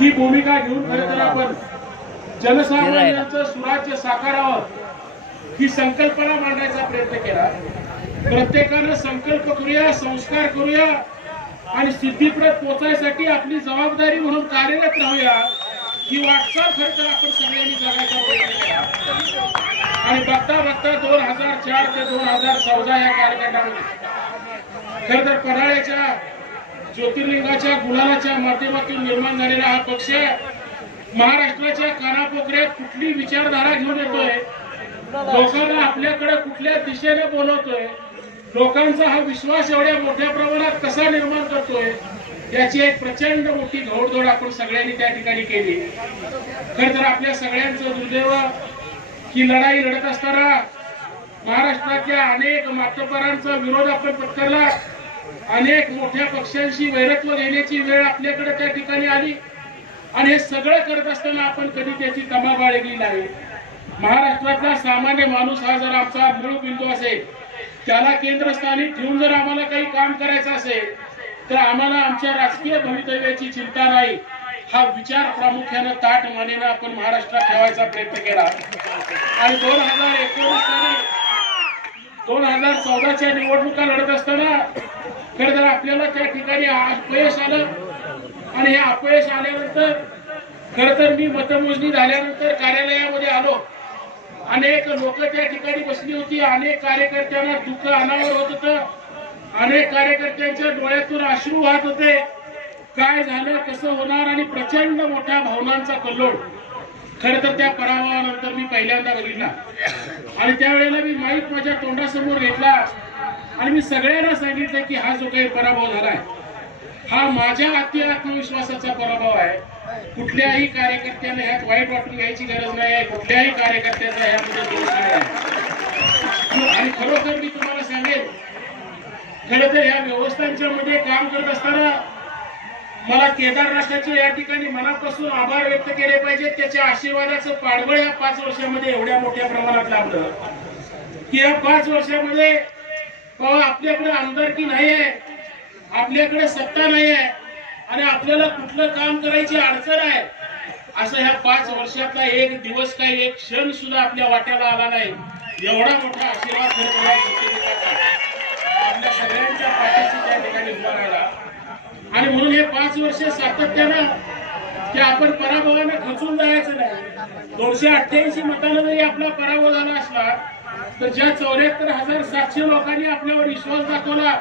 ही भूमिका घेऊन खरं तर आपण जनसामान्यांचं सुराज्य साकारावं ही संकल्पना मांडण्याचा प्रयत्न केला. प्रत्येकानं संकल्प करूया संस्कार करूया आणि सिद्धीप्रत पोचायसाठी आपली जबाबदारी म्हणून कार्यरत राहूया ही वाटचाल खरं तर आपण सगळ्यांनी जगायचा प्रयत्न केला. आणि बघता बघता दोन हजार चार ते दोन हजार चौदा या कालखंडामध्ये खर तर पराळ्याच्या ज्योतिर्लिंगाच्या गुलालाच्या माध्यमातून निर्माण झालेला हा पक्ष महाराष्ट्राच्या कानाकोपऱ्यात कुठली विचारधारा घेऊन येतोय? लोकांना आपल्याकडे कुठल्या दिशेने बोलवतोय? लोकांचा हा विश्वास एवढ्या मोठ्या प्रमाणात कसा निर्माण करतोय? याची एक प्रचंड मोठी घोडदौड आपण सगळ्यांनी त्या ठिकाणी केली. खर तर आपल्या सगळ्यांचं दुर्दैव ही लढाई लढत असताना महाराष्ट्रातल्या अनेक मातबरांचा विरोध आपण पत्करला. अनेक मोठ्या पक्षांशी वैरत्व घेण्याची वेळ आपल्याकडे त्या ठिकाणी आली. आणि हे सगळं करत असताना आपण कधी त्याची तमा बाळगली नाही. महाराष्ट्रातला सामान्य माणूस हा जर आमचा मूळ बिंदू असेल त्याला केंद्रस्थानी ठेवून जर आम्हाला काही काम करायचं असेल तर आम्हाला आमच्या राजकीय भवितव्याची चिंता नाही. हा विचार प्रामुख्यानं ताट मानेनं आपण महाराष्ट्रात ठेवायचा प्रयत्न केला. आणि दोन हजार एकोणीस साली दोन हजार चौदाच्या निवडणुका लढत असताना खरं तर आपल्याला त्या ठिकाणी अपयश आलं. आणि हे अपयश आल्यानंतर खरं तर मी मतमोजणी झाल्यानंतर कार्यालयामध्ये आलो. अनेक लोक त्या ठिकाणी बसली होती. अनेक कार्यकर्त्यांना दुःख अनावर होत होतं. अनेक कार्यकर्त्यांच्या डोळ्यातून अश्रू वाहत होते. काय झालं कसं होणार आणि प्रचंड मोठ्या भावनांचा कल्लोळ. खरं तर त्या पराभवानंतर मी पहिल्यांदा बघितला. आणि त्यावेळेला मी माईक माझ्या तोंडासमोर घेतला. आणि मी सगळ्यांना सांगितलं की हा जो काही पराभव झालाय हा माझ्या अति आत्मविश्वासाचा पराभव आहे. कुठल्याही कार्यकर्त्याने ह्यात वाईट वाटून घ्यायची गरज नाही आहे. कुठल्याही कार्यकर्त्याचा ह्यामध्ये दोष नाही आणि खरोखर मी तुम्हाला सांगेन खरं तर ह्या व्यवस्थांच्या मध्ये काम करत असताना मला केदारनाथाचे या ठिकाणी मनापासून आभार व्यक्त केले पाहिजेत. त्याच्या आशीर्वादाचं पाडबळ या पाच वर्षामध्ये एवढ्या मोठ्या प्रमाणात लाभलं. की या पाच वर्षामध्ये बाबा आपल्याकडे आमदारकी नाही आहे आपल्याकडे सत्ता नाही आहे आणि आपल्याला कुठलं काम करायची अडचण आहे? असं ह्या पाच वर्षातला एक दिवस काही एक क्षण सुद्धा आपल्या वाट्याला आला नाही. एवढा मोठा आशीर्वाद आपल्या सगळ्यांच्या पाठीशी त्या ठिकाणी उभा राहिला. आणि म्हणून हे पाच वर्ष सातत्यानं की आपण पराभवानं खचून जायचं नाही. दोनशे अठ्ठ्याऐंशी मतानं जरी आपला पराभव झाला असला तर ज्या चौऱ्याहत्तर हजार सातशे लोकांनी आपल्यावर विश्वास दाखवला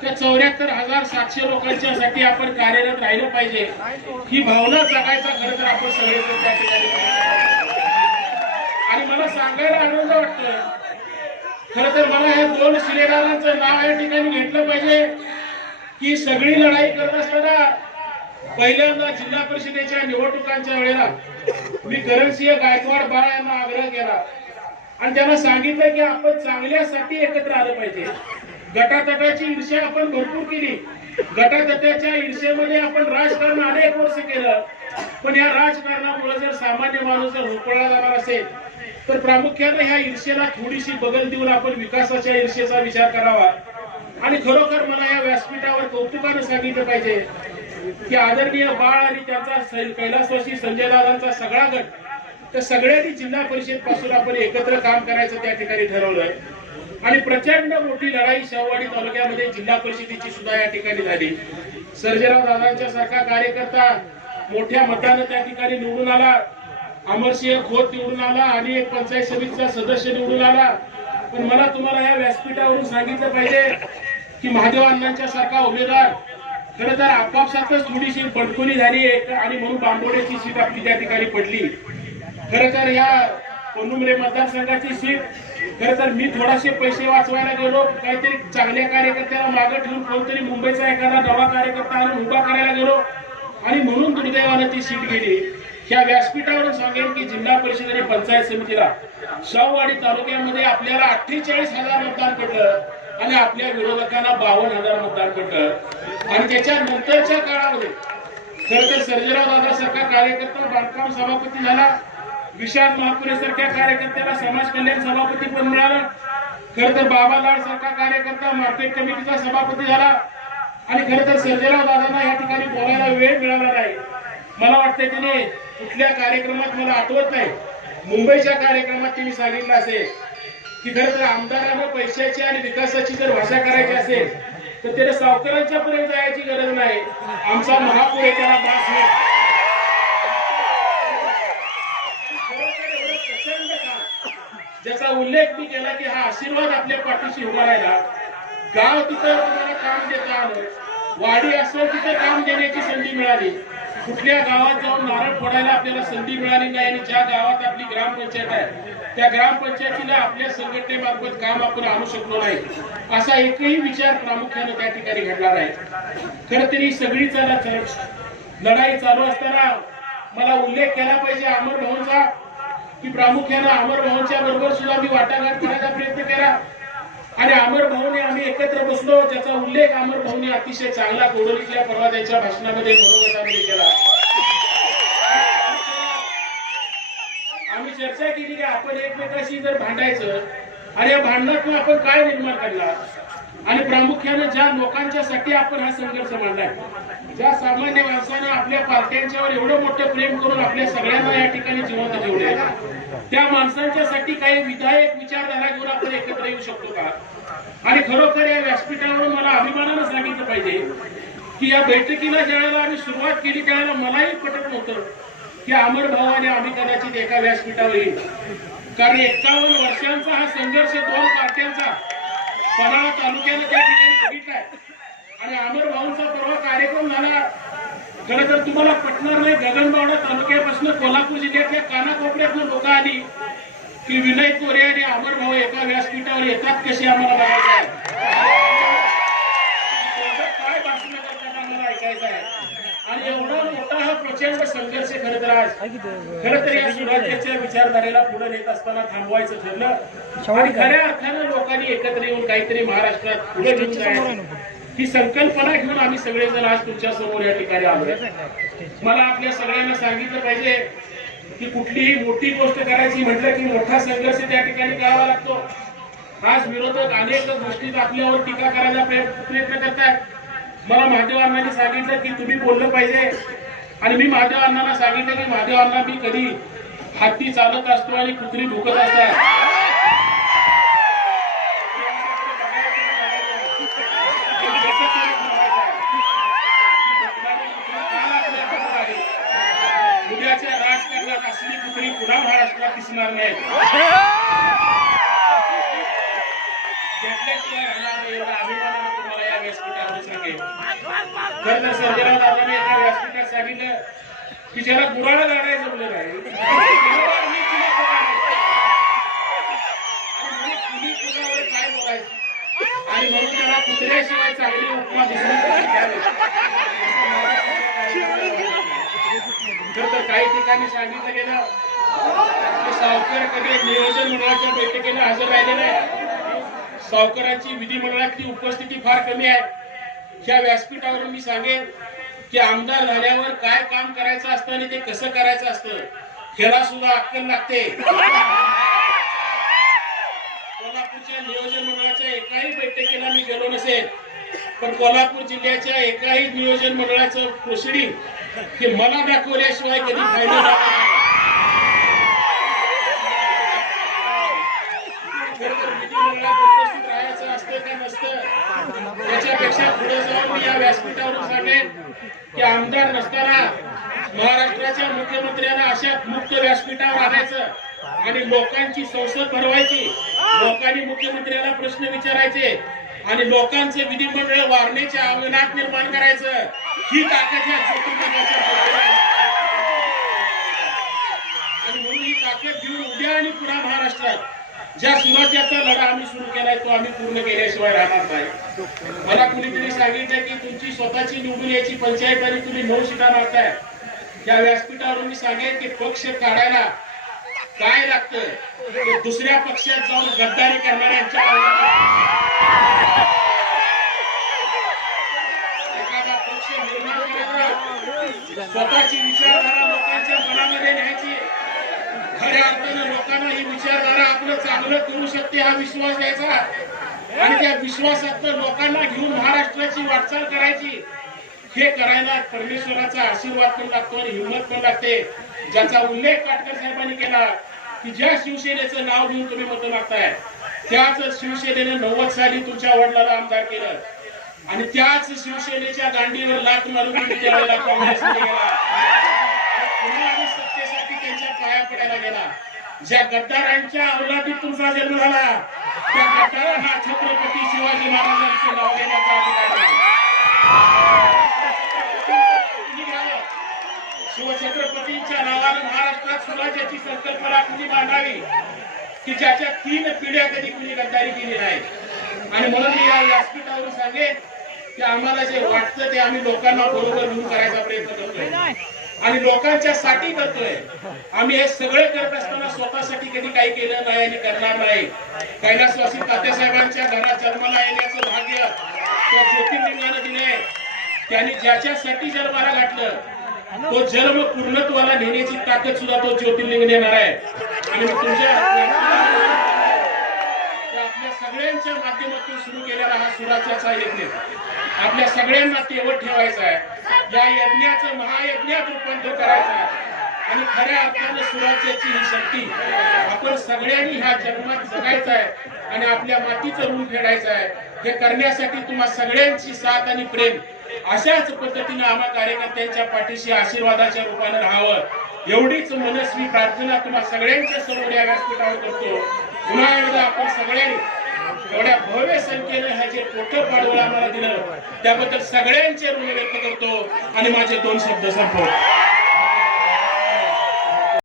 त्या चौऱ्याहत्तर हजार सातशे लोकांच्यासाठी आपण कार्यरत राहिलं पाहिजे. ही भावना जगायचा खरं तर आपण सगळे त्या ठिकाणी आणि मला सांगायला आनंद वाटत खर तर मला हे दोन शिलेदारांचं नाव या ठिकाणी घेतलं पाहिजे की सगळी लढाई करत असताना पहिल्यांदा जिल्हा परिषदेच्या निवडणुकांच्या वेळेला मी करणसिंह गायकवाड बाळा यांना आग्रह केला. आणि त्यांना सांगितलं की आपण चांगल्यासाठी एकत्र आलं पाहिजे. गटातटाची ईर्ष्या आपण भरपूर केली. गटातटाच्या ईर्षेमध्ये आपण राजकारण अनेक वर्ष केलं. पण या राजकारणामुळे जर सामान्य माणूस जर होकळला जाणार असेल तर प्रामुख्याने ह्या ईर्षेला थोडीशी बगल देऊन आपण विकासाच्या ईर्षेचा विचार करावा. आणि खरोखर मला या व्यासपीठावर कौतुकाने सांगितलं पाहिजे की आदरणीय बाळ आणि त्यांचा स- कैलासवासी संजय दादांचा सगळा गट तर सगळ्यांनी जिल्हा परिषदपासून आपण एकत्र काम करायचं त्या ठिकाणी ठरवलंय. आणि प्रचंड मोठी लढाई शहवाडी तालुक्यामध्ये जिल्हा परिषदेची सुद्धा या ठिकाणी झाली. सर्जेराव दादांच्या सारखा कार्यकर्ता मोठ्या मतानं त्या ठिकाणी निवडून आला. अमरसिंह खोत निवडून आला आणि एक पंचायत समितीचा सदस्य निवडून आला. पण मला तुम्हाला या व्यासपीठावरून सांगितलं पाहिजे की महादेव अण्णांच्या सारखा उमेदवार. खरं तर आपापसातच थोडीशी बडकुली झाली आणि म्हणून बांबोड्याची सीट आपली त्या ठिकाणी पडली. खरं तर या कोनुमरे मतदारसंघाची सीट खर तर मी थोडासे पैसे वाचवायला गेलो काहीतरी चांगल्या कार्यकर्त्याला मागं ठेवून कोणतरी मुंबईचा एखादा नवा कार्यकर्ता आणून उभा करायला गेलो आणि म्हणून दुर्दैवानं ती सीट गेली. या व्यासपीठावरून सांगेन की जिल्हा परिषद आणि पंचायत समितीला शाहवाडी तालुक्यामध्ये आपल्याला अठ्ठेचाळीस हजार मतदान पडलं आणि आपल्या विरोधकांना बावन्न हजार मतदान पडलं. आणि त्याच्या नंतरच्या काळामध्ये खरं तर सर्जेराव दादा सारखा कार्यकर्ता बांधकाम सभापती झाला. विशाल महापुरे सारख्या कार्यकर्त्याला समाज कल्याण सभापती पण मिळालं. खरं तर बाबा लाड सारखा कार्यकर्ता मार्केट कमिटीचा सभापती झाला. आणि खरं तर सर्जेराव दादांना या ठिकाणी बोलायला वेळ मिळाला नाही. मला वाटतं तिने कुठल्या कार्यक्रमात मला आठवत नाही. मुंबईच्या कार्यक्रमात तिने सांगितलं असेल की खर तर आमदारांना पैशाची आणि विकासाची जर भाषा करायची असेल तर त्याला सावकारांच्या पर्यंत जायची गरज नाही. आमचा महापूर आहे त्याला नाही खरोखर एवढं प्रचंड काम त्याचा उल्लेख मी केला की हा आशीर्वाद आपल्या पाठीशी उभा राहिला. गाव तिथं तुम्हाला काम देता आलं. वाडी असं तिथं काम देण्याची संधी मिळाली. कुठल्या गावात जाऊन नारळ फोडायला आपल्याला संधी मिळाली नाही आणि ज्या गावात आपली ग्रामपंचायत आहे त्या ग्रामपंचायतीला आपल्या संघटनेमार्फत काम आपण आणू शकलो नाही. असा एकही विचार प्रामुख्याने त्या ठिकाणी घडला नाही. खर तरी सगळी चला लढाई चालू असताना मला उल्लेख केला पाहिजे. अमर भाऊंचा की प्रामुख्यानं अमर भाऊंच्या बरोबर सुद्धा मी वाटाघाट करायचा प्रयत्न केला. आणि अमर भाऊने आम्ही एकत्र बसलो त्याचा उल्लेख अमर भाऊने अतिशय चांगला गोडोलीतल्या परवा त्यांच्या भाषणामध्ये मनोगतामध्ये केला. आम्ही चर्चा केली की आपण एकमेकाशी जर भांडायचं आणि या भांडणातून आपण काय निर्माण करणार? आणि प्रामुख्याने ज्या लोकांच्यासाठी आपण हा संघर्ष मांडलाय ज्या सामान्य माणसानं आपल्या पार्ट्यांच्यावर एवढं मोठं प्रेम करून आपल्या सगळ्यांना या ठिकाणी जिवंत ठेवले त्या माणसांच्यासाठी काही विधायक विचारधारा घेऊन आपण एकत्र येऊ शकतो का? आणि खरोखर या व्यासपीठावरून मला अभिमानानं सांगितलं पाहिजे की या बैठकीला ज्यावेळेला आम्ही सुरुवात केली त्यावेळेला मलाही पटत नव्हतं की अमर भाऊ आणि आम्ही कदाचित एका व्यासपीठावर येईल. कारण एक्कावन्न वर्षांचा हा संघर्ष दोन पार्ट्यांचा पन्हाळा तालुक्यानं त्या ठिकाणी बघितलाय. आणि अमर भाऊंचा परवा कार्यक्रम झाला. खरं तर तुम्हाला पटणार नाही गगनबावडा तालुक्यापासून कोल्हापूर जिल्ह्यातल्या कानाकोपऱ्यातून लोक आली. की विनय कोरे आणि अमर भाऊ एका व्यासपीठावर येतात कशी आम्हाला बघायचं आहे त्यांचं काय भाषण करतात आम्हाला ऐकायचं आहे आणि एवढा मोठा हा प्रचंड संघर्ष खरं तर आज खरं तर या सुराज्याच्या विचारधारेला पुढे नेत असताना थांबवायचं ठरलं. आणि खऱ्या अर्थानं लोकांनी एकत्र येऊन काहीतरी महाराष्ट्रात पुढे घेऊन जायचं. ही संकल्पना घेऊन आम्ही सगळेजण आज तुमच्यासमोर या ठिकाणी आलो मला आपल्या सगळ्यांना सांगितलं पाहिजे की कुठलीही मोठी गोष्ट करायची म्हटलं की मोठा संघर्ष त्या ठिकाणी करावा लागतो. आज विरोधक अनेक गोष्टीत आपल्यावर टीका करायला प्रयत्न करतात मला महादेव अण्णांनी सांगितलं की तुम्ही बोललं पाहिजे. आणि मी महादेव अण्णांना सांगितलं की महादेव अण्णा मी कधी हाती चालत असतो आणि कुत्री भुकत असतात. उद्याच्या राजकारणात असली कुत्री पुन्हा महाराष्ट्रात दिसणार नाही. घेतल्याशिवाय राहणार नाही एवढा अभिमानानं तुम्हाला या तर दादाने एका व्यासपीठात सांगितलं की ज्याला गुराला गाडायला जमलं नाही आणि म्हणून काय बोलायचं आणि म्हणून त्याला कुत्र्याशिवाय चांगली उपमा दिसली तर काही ठिकाणी सांगितलं गेलं की सावकार कधी नियोजन मंडळाच्या बैठकीला हजर राहिलेला आहे सावकारांची विधिमंडळातली उपस्थिती फार कमी आहे. या व्यासपीठावरून मी सांगेन की आमदार झाल्यावर काय काम करायचं असतं आणि ते कसं करायचं असतं ह्याला सुद्धा अक्कल लागते. कोल्हापूरच्या नियोजन मंडळाच्या एकाही बैठकीला मी गेलो नसेल पण कोल्हापूर जिल्ह्याच्या एकाही नियोजन मंडळाचं प्रोसिडिंग हे मला दाखवल्याशिवाय कधी फायदा झाला नाही. खरं तर विधिमंडळात उपस्थित राहायचं असतं का नसतं त्याच्यापेक्षा पुढे जाऊन मी या व्यासपीठावरून सांगेन की आमदार नसताना महाराष्ट्राच्या मुख्यमंत्र्यांना अशा मुक्त व्यासपीठावर आणायचं आणि लोकांची संसद भरवायची. लोकांनी मुख्यमंत्र्याला प्रश्न विचारायचे आणि लोकांचे विधिमंडळ वारण्याचे आव्हानात निर्माण करायचं. ही ताकद या आणि म्हणून ही ताकद घेऊन उद्या आणि पुन्हा महाराष्ट्रात ज्या सुराज्याचा लढा आम्ही सुरू केलाय तो आम्ही पूर्ण केल्याशिवाय राहणार नाही. मला कुणीतरी सांगितलं की तुमची स्वतःची निवडून याची पंचायत आणि तुम्ही नऊ सीटा मारताय. त्या व्यासपीठावरून मी सांगेन की पक्ष काढायला काय लागतं दुसऱ्या पक्षात जाऊन गद्दारी करणाऱ्यांच्या एखादा पक्ष निर्माण करायचा स्वतःची विचारधारा लोकांच्या मनामध्ये न्यायची खऱ्या अर्थानं लोकांना ही विचारधारा आपलं चांगलं करू शकते हा विश्वास द्यायचा आणि त्या विश्वासात लोकांना घेऊन महाराष्ट्राची वाटचाल करायची हे करायला परमेश्वराचा आशीर्वाद पण लागतो आणि हिंमत पण लागते. ज्याचा उल्लेख काटकर साहेबांनी केला की ज्या शिवसेनेचं नाव घेऊन तुम्ही मत मागताय त्याच शिवसेनेनं नव्वद साली तुमच्या वडिलाला आमदार केलं. आणि त्याच शिवसेनेच्या दांडीवर लात मारून तुम्ही गेला आणि पुन्हा आम्ही सत्तेसाठी त्यांच्या पाया पडायला गेला ज्या गद्दारांच्या अवलादीत तुमचा जन्म झाला त्या गद्दारांना छत्रपती शिवाजी महाराजांचे नाव देण्याचा अधिकार शिवछत्रपतींच्या नावाने महाराष्ट्रात स्वराज्याची संकल्पना कुणी मांडावी की ज्याच्या तीन पिढ्या कधी कुणी गद्दारी केली नाही. आणि म्हणून मी या व्यासपीठावरून सांगेन की आम्हाला जे वाटतं ते आम्ही लोकांना बरोबर घेऊन करायचा प्रयत्न करतोय. आणि लोकांच्या साठी करतोय. आम्ही हे सगळे करत असताना स्वतःसाठी कधी काही केलं नाही आणि करणार नाही. कैलासवासी तात्यासाहेबांच्या घरात जन्माला येण्याचं भाग्य त्या ज्योतिर्लिंगानं दिले त्यांनी ज्याच्यासाठी जन्माला घातलं तो जन्म पूर्णत्वाला नेण्याची ताकद सुद्धा तो ज्योतिर्लिंग देणार आहे. आणि तुमच्या आपल्या सगळ्यांच्या माध्यमातून सुरू केलेला हा सुराज्याचा यज्ञ आपल्या सगळ्यांना तेवत ठेवायचा आहे. या यज्ञाचं महायज्ञात रूपांतर करायचं आहे. आणि खऱ्या अर्थानं सुराज्याची ही शक्ती. आपण सगळ्यांनी ह्या जन्मात जगायचं आहे आणि आपल्या मातीचं ऋण फेडायचं आहे. हे करण्यासाठी तुम्हा सगळ्यांची साथ आणि प्रेम अशाच पद्धतीने आम्हा कार्यकर्त्यांच्या पाठीशी आशीर्वादाच्या रूपाने राहावं. एवढीच मनस्वी प्रार्थना तुम्हा सगळ्यांच्या समोर या व्यासपीठावर करतो. पुन्हा एकदा आपण सगळ्यांनी एवढ्या भव्य संख्येने हे जे मोठं पाडवळ आम्हाला दिलं त्याबद्दल सगळ्यांचे ऋण व्यक्त करतो आणि माझे दोन शब्द संपवतो.